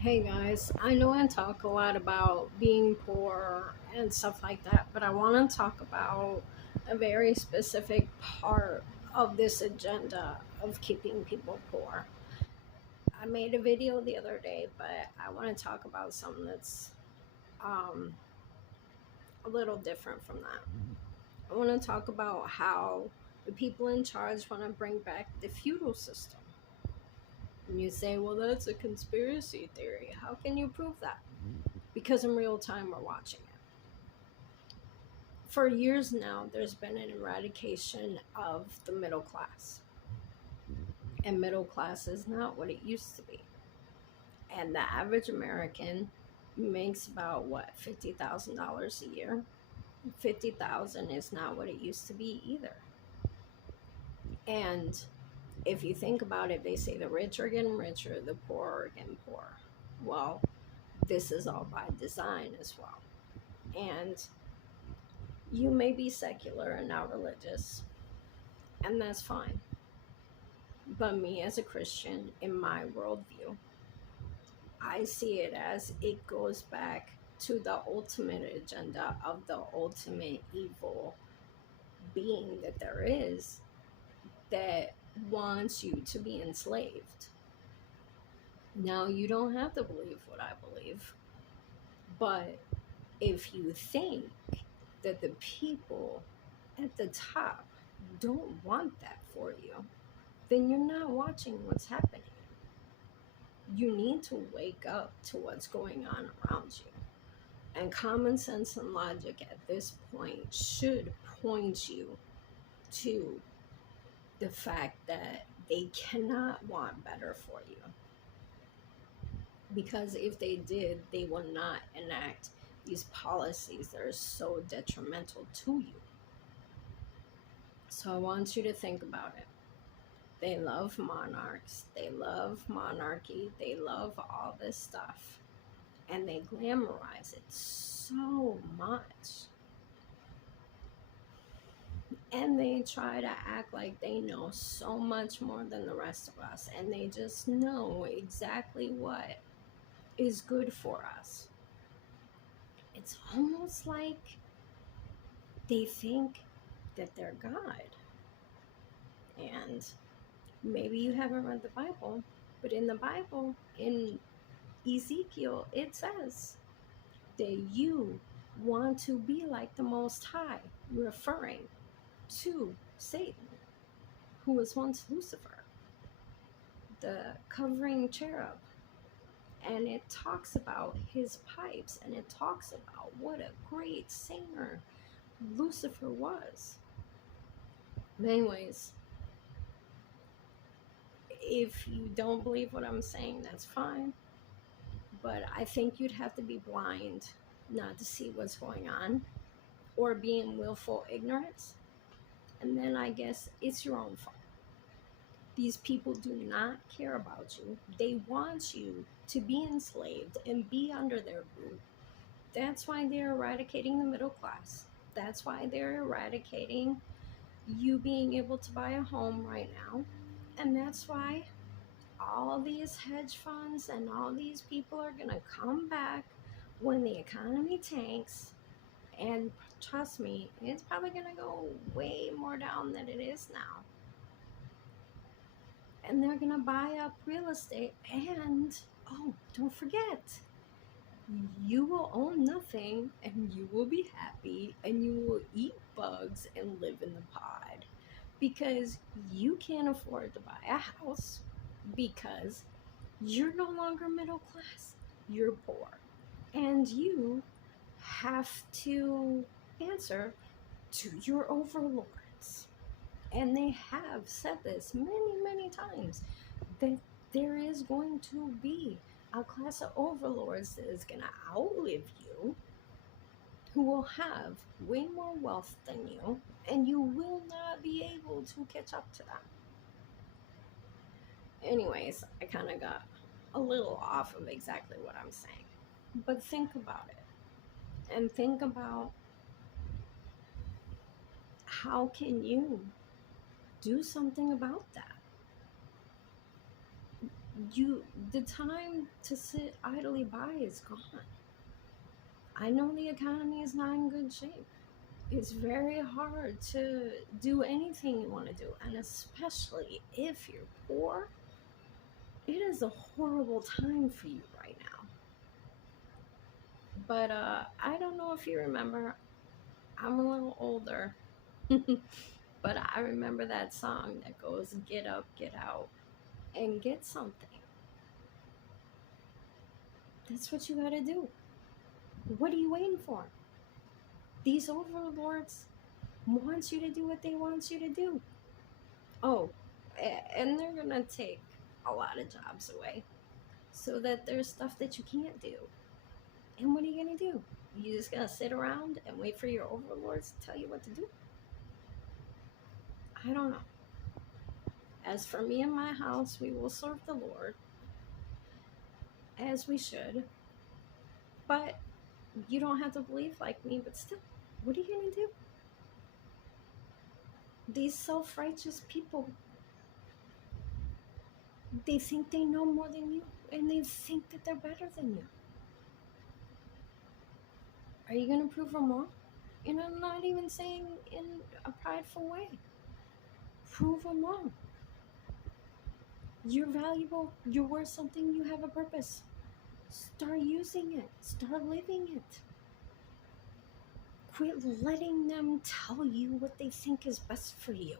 Hey guys, I know I talk a lot about being poor and stuff like that, but I want to talk about a very specific part of this agenda of keeping people poor. I made a video the other day, but I want to talk about something that's um, a little different from that. I want to talk about how the people in charge want to bring back the feudal system. And you say, well, that's a conspiracy theory. How can you prove that? Because in real time, we're watching it. For years now, there's been an eradication of the middle class. And middle class is not what it used to be. And the average American makes about what, $50,000 a year? 50,000 is not what it used to be either. And if you think about it, they say the rich are getting richer, the poor are getting poorer. Well, this is all by design as well. And you may be secular and not religious, and that's fine. But me as a Christian, in my worldview, I see it as it goes back to the ultimate agenda of the ultimate evil being that there is that wants you to be enslaved. Now, you don't have to believe what I believe, but if you think that the people at the top don't want that for you, then you're not watching what's happening. You need to wake up to what's going on around you. And common sense and logic at this point should point you to the fact that they cannot want better for you. Because if they did, they would not enact these policies that are so detrimental to you. So I want you to think about it. They love monarchs, they love monarchy, they love all this stuff, and they glamorize it so much. And they try to act like they know so much more than the rest of us, and they just know exactly what is good for us. It's almost like they think that they're God. And maybe you haven't read the Bible, but in the Bible, in Ezekiel, it says that you want to be like the Most High, referring to Satan, who was once Lucifer, the covering cherub. And it talks about his pipes, and it talks about what a great singer Lucifer was. But anyways, if you don't believe what I'm saying, that's fine. But I think you'd have to be blind not to see what's going on, or be in willful ignorance. And then I guess it's your own fault. These people do not care about you. They want you to be enslaved and be under their rule. That's why they're eradicating the middle class. That's why they're eradicating you being able to buy a home right now. And that's why all these hedge funds and all these people are going to come back when the economy tanks. And trust me, it's probably going to go way more down than it is now. And they're going to buy up real estate. And, oh, don't forget, you will own nothing and you will be happy and you will eat bugs and live in the pod because you can't afford to buy a house because you're no longer middle class, you're poor, and you have to answer to your overlords. And they have said this many times that there is going to be a class of overlords that is going to outlive you, who will have way more wealth than you, and you will not be able to catch up to them. Anyways, I kind of got a little off of exactly what I'm saying. But think about it, and think about how can you do something about that? The time to sit idly by is gone. I know the economy is not in good shape. It's very hard to do anything you want to do, and especially if you're poor, it is a horrible time for you right now. But I don't know if you remember, I'm a little older, but I remember that song that goes, "Get up, get out, and get something." That's what you gotta do. What are you waiting for? These overlords wants you to do what they want you to do. Oh, and they're gonna take a lot of jobs away so that there's stuff that you can't do. And what are you gonna do? You just gonna sit around and wait for your overlords to tell you what to do? I don't know. As for me and my house, we will serve the Lord as we should. But you don't have to believe like me, but still, what are you gonna do? These self-righteous people, they think they know more than you, and they think that they're better than you. Are you gonna prove them wrong? And I'm not even saying in a prideful way. Prove them wrong. You're valuable. You're worth something. You have a purpose. Start using it. Start living it. Quit letting them tell you what they think is best for you.